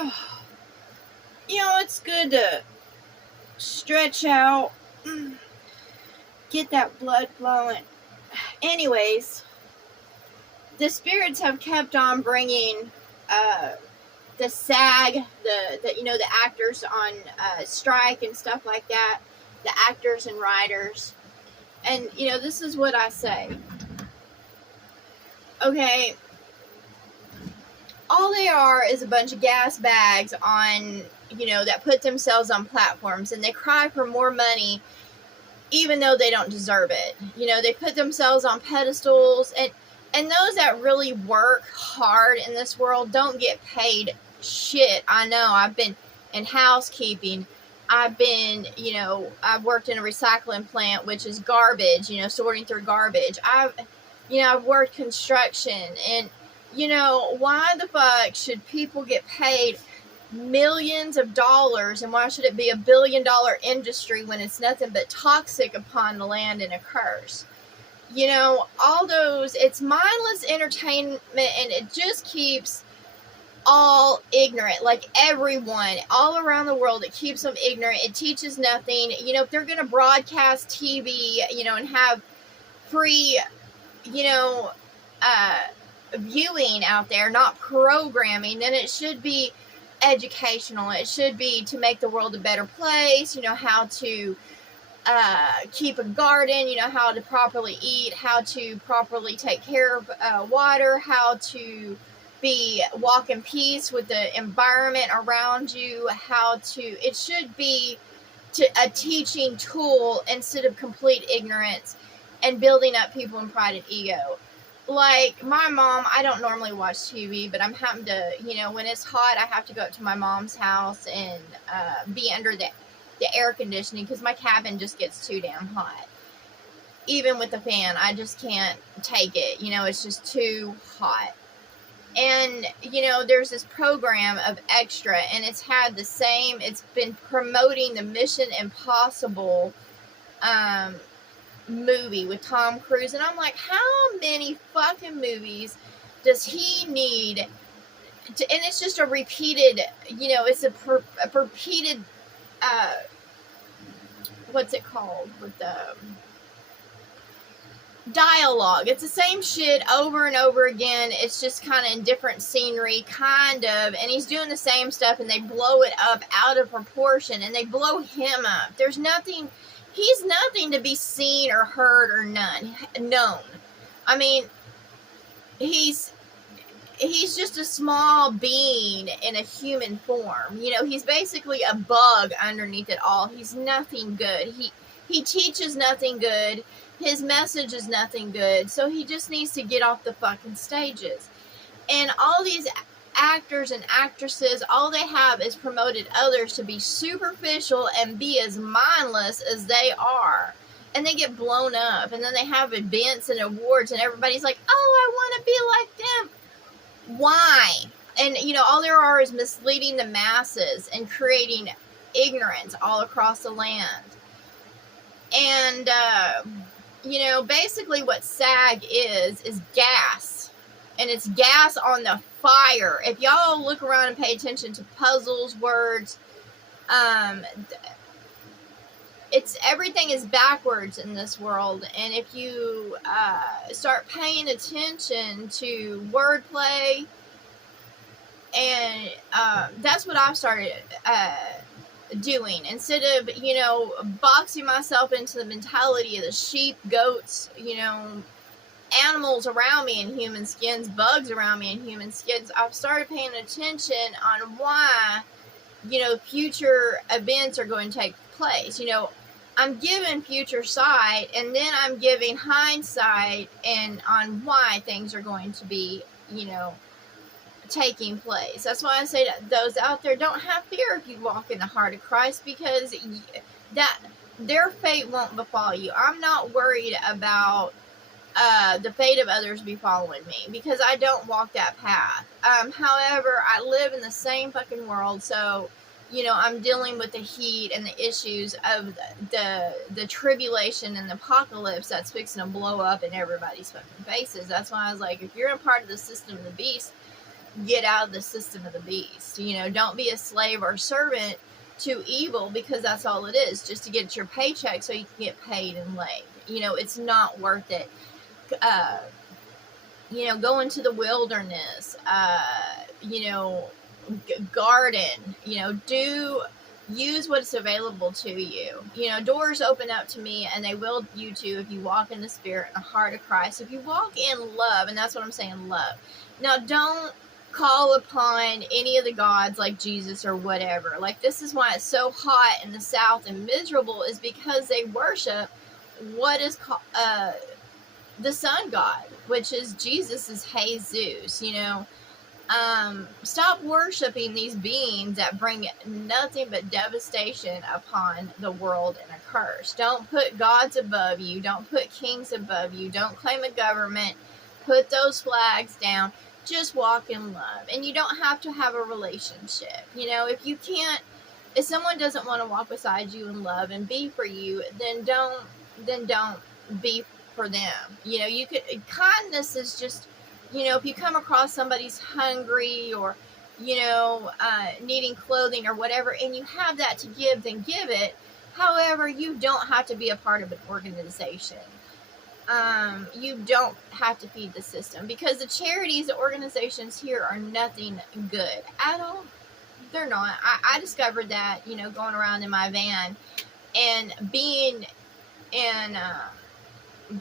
Oh, it's good to stretch out, get that blood flowing. Anyways, the spirits have kept on bringing the SAG, the actors on strike and stuff like that, the actors and writers. And, this is what I say. Okay, all they are is a bunch of gas bags on, that put themselves on platforms, and they cry for more money even though they don't deserve it. They put themselves on pedestals, and those that really work hard in this world don't get paid shit. I know. I've been in housekeeping. I've worked in a recycling plant, which is garbage, sorting through garbage. I've worked construction, and, why the fuck should people get paid millions of dollars, and why should it be $1 billion industry when it's nothing but toxic upon the land and a curse? All those, it's mindless entertainment, and it just keeps all ignorant, like everyone all around the world. It keeps them ignorant. It teaches nothing. If they're going to broadcast TV, and have free, viewing out there, not programming, then it should be educational. It should be to make the world a better place, how to keep a garden, how to properly eat, how to properly take care of water, how to walk in peace with the environment around you, it should be a teaching tool instead of complete ignorance and building up people in pride and ego. Like my mom, I don't normally watch TV, but I'm having to, when it's hot, I have to go up to my mom's house and be under the air conditioning because my cabin just gets too damn hot. Even with the fan, I just can't take it. It's just too hot. And, there's this program of Extra, and it's been promoting the Mission Impossible movie with Tom Cruise, and I'm like, how many fucking movies does he need and it's just a repeated, it's a repeated, what's it called, with the dialogue. It's the same shit over and over again. It's just kind of in different scenery, kind of, and he's doing the same stuff, and they blow it up out of proportion, and they blow him up. He's nothing to be seen or heard or known. I mean, he's just a small being in a human form. He's basically a bug underneath it all. He's nothing good. He teaches nothing good. His message is nothing good. So he just needs to get off the fucking stages. And all these actors and actresses, all they have is promoted others to be superficial and be as mindless as they are. And they get blown up. And then they have events and awards, and everybody's like, oh, I want to be like them. Why? And, all there are is misleading the masses and creating ignorance all across the land. And, basically what SAG is gas. And it's gas on the fire. If y'all look around and pay attention to puzzles, words, everything is backwards in this world. And if you start paying attention to wordplay, and that's what I've started doing, instead of boxing myself into the mentality of the sheep, goats, animals around me in human skins, bugs around me in human skins. I've started paying attention on why future events are going to take place. I'm given future sight, and then I'm giving hindsight and on why things are going to be taking place. That's why I say to those out there, don't have fear if you walk in the heart of Christ, because that their fate won't befall you. I'm not worried about the fate of others be following me, because I don't walk that path. However, I live in the same fucking world, so I'm dealing with the heat and the issues of the tribulation and the apocalypse that's fixing to blow up in everybody's fucking faces. That's why I was like, if you're a part of the system of the beast, get out of the system of the beast. You know, don't be a slave or servant to evil, because that's all it is, just to get your paycheck so you can get paid and laid. You know, it's not worth it. You know, go into the wilderness, you know, garden, you know, use what's available to you. You know, doors open up to me, and they will you too if you walk in the Spirit and the heart of Christ. If you walk in love, and that's what I'm saying, love. Now, don't call upon any of the gods like Jesus or whatever. Like, this is why it's so hot in the South and miserable, is because they worship what is called the sun god, which is Jesus's Jesus. You know, stop worshiping these beings that bring nothing but devastation upon the world and a curse. Don't put gods above you. Don't put kings above you. Don't claim a government. Put those flags down. Just walk in love. And you don't have to have a relationship. You know, if someone doesn't want to walk beside you in love and be for you, then don't be for them. You know, kindness is just, you know, if you come across somebody's hungry or, you know, needing clothing or whatever, and you have that to give, then give it. However, you don't have to be a part of an organization. You don't have to feed the system, because the charities, the organizations here are nothing good at all. They're not. I discovered that, you know, going around in my van and being in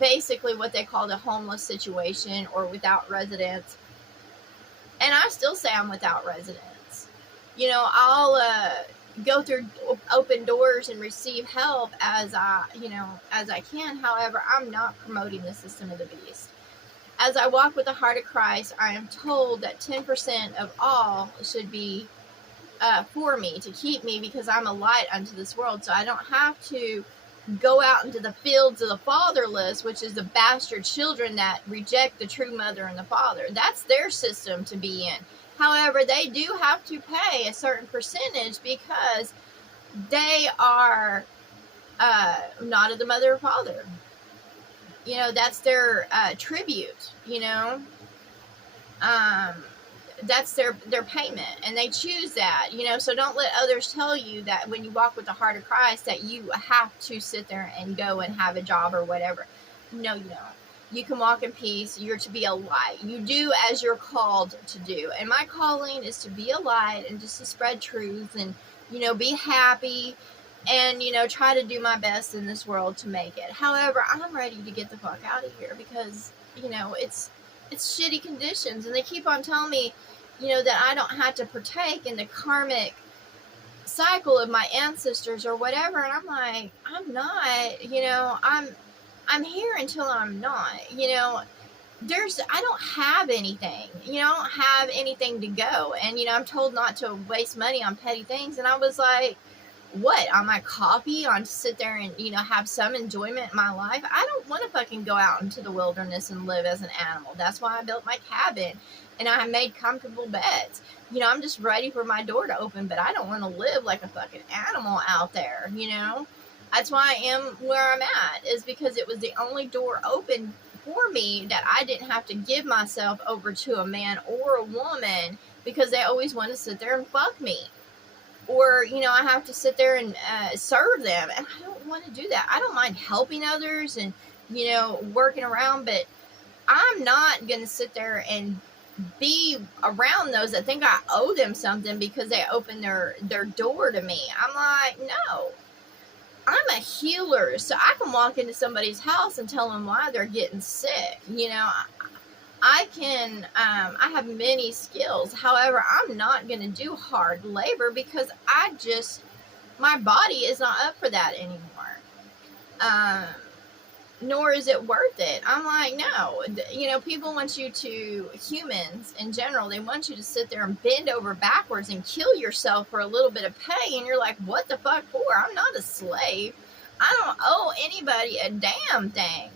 basically what they call the homeless situation, or without residence. And I still say I'm without residence. You know, I'll go through open doors and receive help as I can. However, I'm not promoting the system of the beast. As I walk with the heart of Christ, I am told that 10% of all should be for me, to keep me, because I'm a light unto this world. So I don't have to go out into the fields of the fatherless, which is the bastard children that reject the true mother and the father. That's their system to be in. However, they do have to pay a certain percentage, because they are not of the mother or father. You know, that's their tribute, you know. That's their payment, and they choose that, you know. So don't let others tell you that when you walk with the heart of Christ that you have to sit there and go and have a job or whatever. No, you don't. You can walk in peace. You're to be a light. You do as you're called to do. And my calling is to be a light and just to spread truth and, you know, be happy and, you know, try to do my best in this world to make it. However, I'm ready to get the fuck out of here, because, you know, it's shitty conditions. And they keep on telling me, you know, that I don't have to partake in the karmic cycle of my ancestors or whatever. And I'm like, I'm not, you know, I'm here until I'm not, you know. I don't have anything, you know, I don't have anything to go. And, you know, I'm told not to waste money on petty things. And I was like, what, on my coffee, on to sit there and, you know, have some enjoyment in my life? I don't want to fucking go out into the wilderness and live as an animal. That's why I built my cabin and I made comfortable beds. You know, I'm just ready for my door to open, but I don't want to live like a fucking animal out there, you know. That's why I am where I'm at, is because it was the only door open for me, that I didn't have to give myself over to a man or a woman, because they always want to sit there and fuck me. Or, you know, I have to sit there and serve them. And I don't want to do that. I don't mind helping others and, you know, working around, but I'm not going to sit there and be around those that think I owe them something because they open their door to me. I'm like, no. I'm a healer, so I can walk into somebody's house and tell them why they're getting sick. You know, I have many skills. However, I'm not going to do hard labor, because my body is not up for that anymore. Nor is it worth it. I'm like, no. You know, people want you to, humans in general, they want you to sit there and bend over backwards and kill yourself for a little bit of pay. And you're like, what the fuck for? I'm not a slave. I don't owe anybody a damn thing.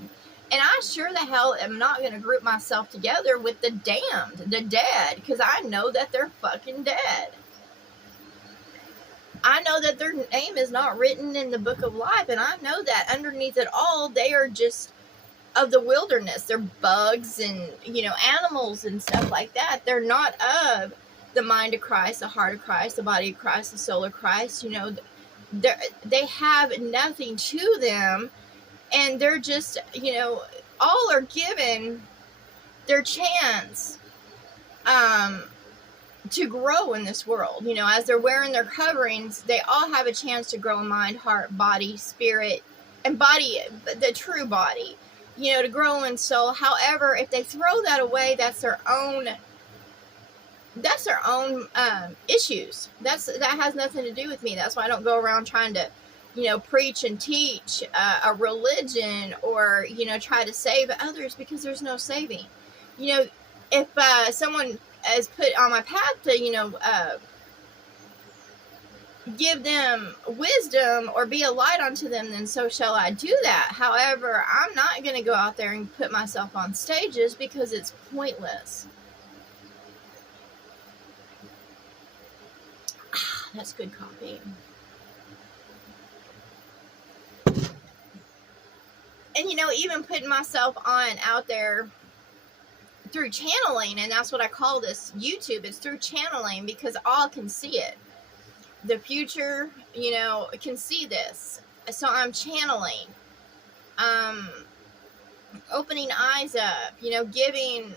And I sure the hell am not going to group myself together with the damned, the dead, because I know that they're fucking dead. I know that their name is not written in the book of life, and I know that underneath it all, they are just of the wilderness. They're bugs and, animals and stuff like that. They're not of the mind of Christ, the heart of Christ, the body of Christ, the soul of Christ. They have nothing to them, and they're just, all are given their chance to grow in this world. As they're wearing their coverings, they all have a chance to grow in mind, heart, body, spirit, and body, the true body, to grow in soul. However, if they throw that away, that's their own issues. That has nothing to do with me. That's why I don't go around trying to, preach and teach a religion, or, try to save others, because there's no saving. If someone is put on my path to, give them wisdom or be a light unto them, then so shall I do that. However, I'm not going to go out there and put myself on stages, because it's pointless. That's good coffee. And, even putting myself out there through channeling, and that's what I call this YouTube. It's through channeling, because all can see it. The future, can see this. So I'm channeling, opening eyes up, giving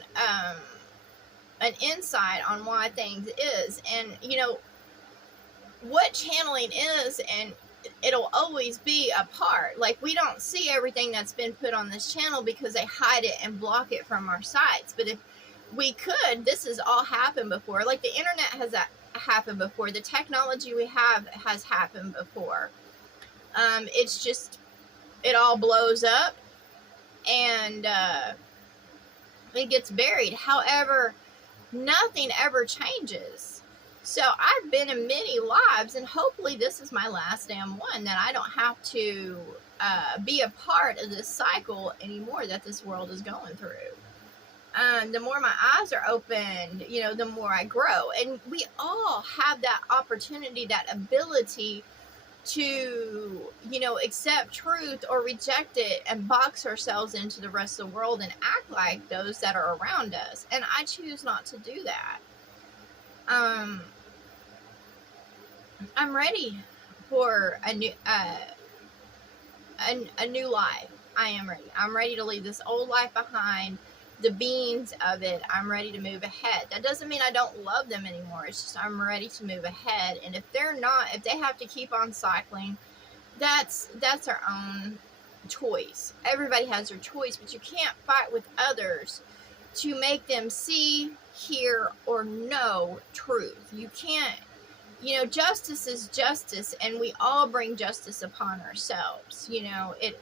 an insight on why things is. And, what channeling is, and it'll always be a part. Like, we don't see everything that's been put on this channel, because they hide it and block it from our sights. But if we could, this has all happened before. Like, the internet has happened before. The technology we have has happened before. It's just, it all blows up, and it gets buried. However, nothing ever changes. So I've been in many lives, and hopefully this is my last damn one, that I don't have to be a part of this cycle anymore that this world is going through. The more my eyes are opened, the more I grow. And we all have that opportunity, that ability to, accept truth or reject it, and box ourselves into the rest of the world and act like those that are around us. And I choose not to do that. I'm ready for a new life. I am ready. I'm ready to leave this old life behind, the beans of it. I'm ready to move ahead. That doesn't mean I don't love them anymore. It's just I'm ready to move ahead. And if they have to keep on cycling, that's their own choice. Everybody has their choice, but you can't fight with others to make them see, hear, or know truth. You can't, justice is justice, and we all bring justice upon ourselves. It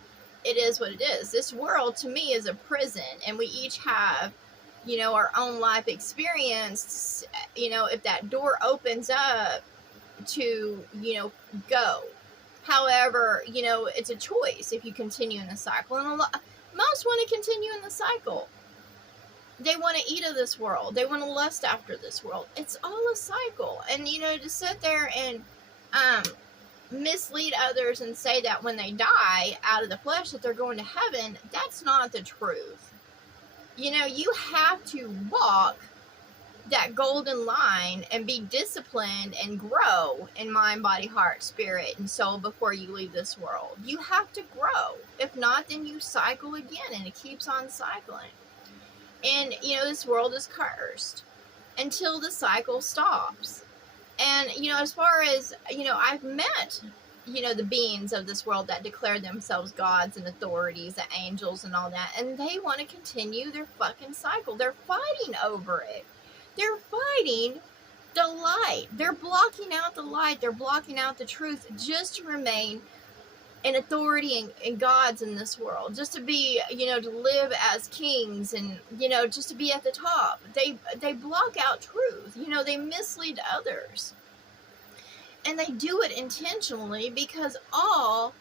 is what it is. This world, to me, is a prison, and we each have, our own life experience, if that door opens up to, go. However, it's a choice if you continue in the cycle, and most want to continue in the cycle. They want to eat of this world. They want to lust after this world. It's all a cycle. And, to sit there and mislead others and say that when they die out of the flesh that they're going to heaven, that's not the truth. You have to walk that golden line and be disciplined and grow in mind, body, heart, spirit, and soul before you leave this world. You have to grow. If not, then you cycle again, and it keeps on cycling. And, this world is cursed until the cycle stops. And, as far as, I've met, the beings of this world that declare themselves gods and authorities, the angels and all that, and they want to continue their fucking cycle. They're fighting over it. They're fighting the light. They're blocking out the light. They're blocking out the truth just to remain in authority and gods in this world, just to be, to live as kings, and, just to be at the top. They block out truth. They mislead others. And they do it intentionally, because all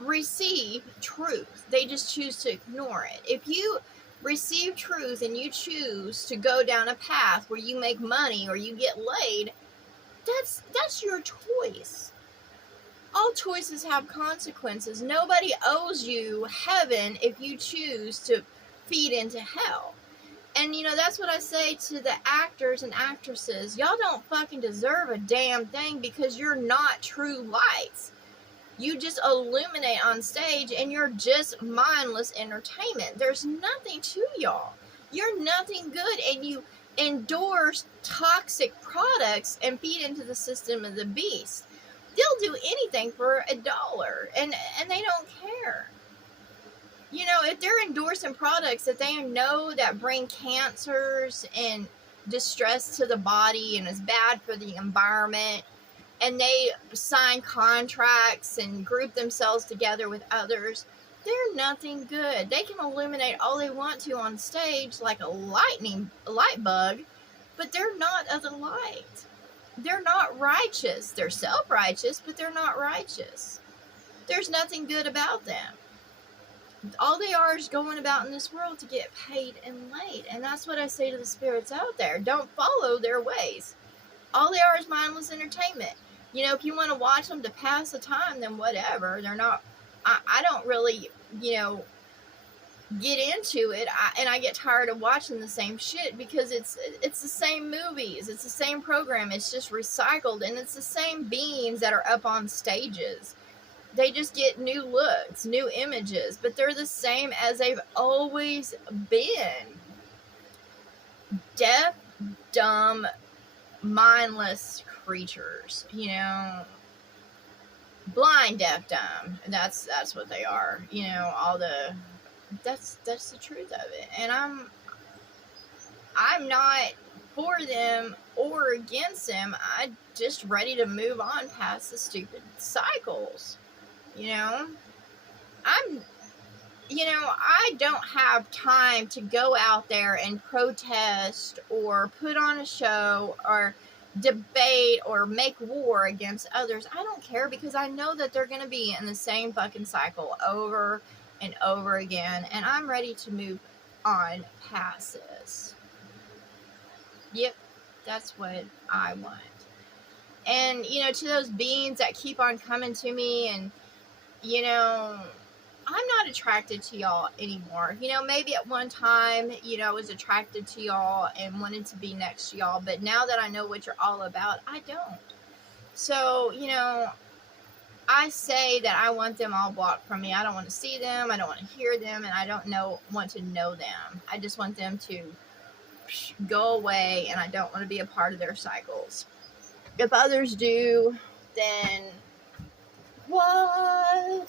receive truth. They just choose to ignore it. If you receive truth and you choose to go down a path where you make money or you get laid, that's your choice. All choices have consequences. Nobody owes you heaven if you choose to feed into hell. And, that's what I say to the actors and actresses. Y'all don't fucking deserve a damn thing because you're not true lights. You just illuminate on stage and you're just mindless entertainment. There's nothing to y'all. You're nothing good, and you endorse toxic products and feed into the system of the beast. They'll do anything for $1, and they don't care. If they're endorsing products that they know that bring cancers and distress to the body and is bad for the environment, and they sign contracts and group themselves together with others, they're nothing good. They can illuminate all they want to on stage like a light bug, but they're not of the light. They're not righteous. They're self-righteous, but they're not righteous. There's nothing good about them. All they are is going about in this world to get paid and laid. And that's what I say to the spirits out there. Don't follow their ways. All they are is mindless entertainment. If you want to watch them to pass the time, then whatever. They're not, I don't really, get into it. And I get tired of watching the same shit because it's the same movies. It's the same program. It's just recycled. And it's the same beings that are up on stages. They just get new looks, new images, but they're the same as they've always been. Deaf, dumb, mindless creatures, blind, deaf, dumb. That's what they are. That's the truth of it. And I'm not for them or against them. I'm just ready to move on past the stupid cycles. I don't have time to go out there and protest or put on a show or debate or make war against others. I don't care because I know that they're going to be in the same fucking cycle over and over again, and I'm ready to move on past this. Yep, that's what I want. And, to those beings that keep on coming to me and, I'm not attracted to y'all anymore. Maybe at one time, I was attracted to y'all and wanted to be next to y'all. But now that I know what you're all about, I don't. So, I say that I want them all blocked from me. I don't want to see them. I don't want to hear them. And I don't want to know them. I just want them to go away. And I don't want to be a part of their cycles. If others do, then whatever.